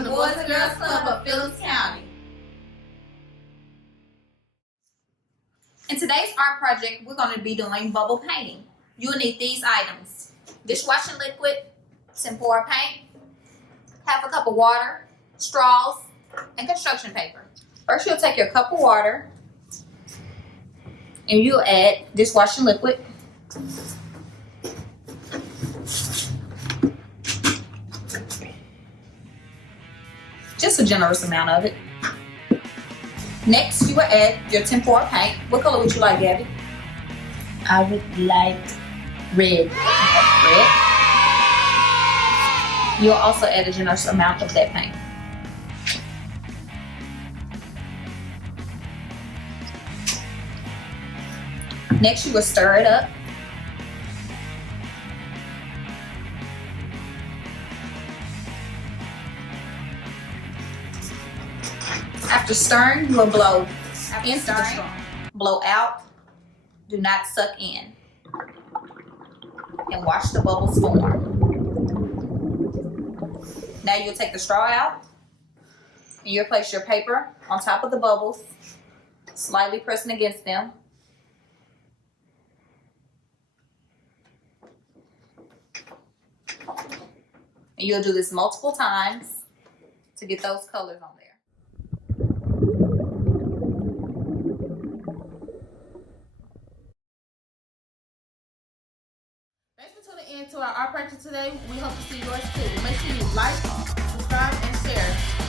from the Boys and Girls Club of Phillips County. In today's art project, we're going to be doing bubble painting. You'll need these items: dishwashing liquid, tempera paint, half a cup of water, straws, and construction paper. First, you'll take your cup of water and you'll add dishwashing liquid. Just a generous amount of it. Next, you will add your tempera paint. What color would you like, Gabby? I would like red. Red. You'll also add a generous amount of that paint. Next, you will stir it up. After stirring, you will blow into the straw. Blow out. Do not suck in. And watch the bubbles form. Now you'll take the straw out and you'll place your paper on top of the bubbles, slightly pressing against them. And you'll do this multiple times to get those colors on there. Thanks for tuning in to our art practice today. We hope to see yours too. Make sure you like, subscribe, and share.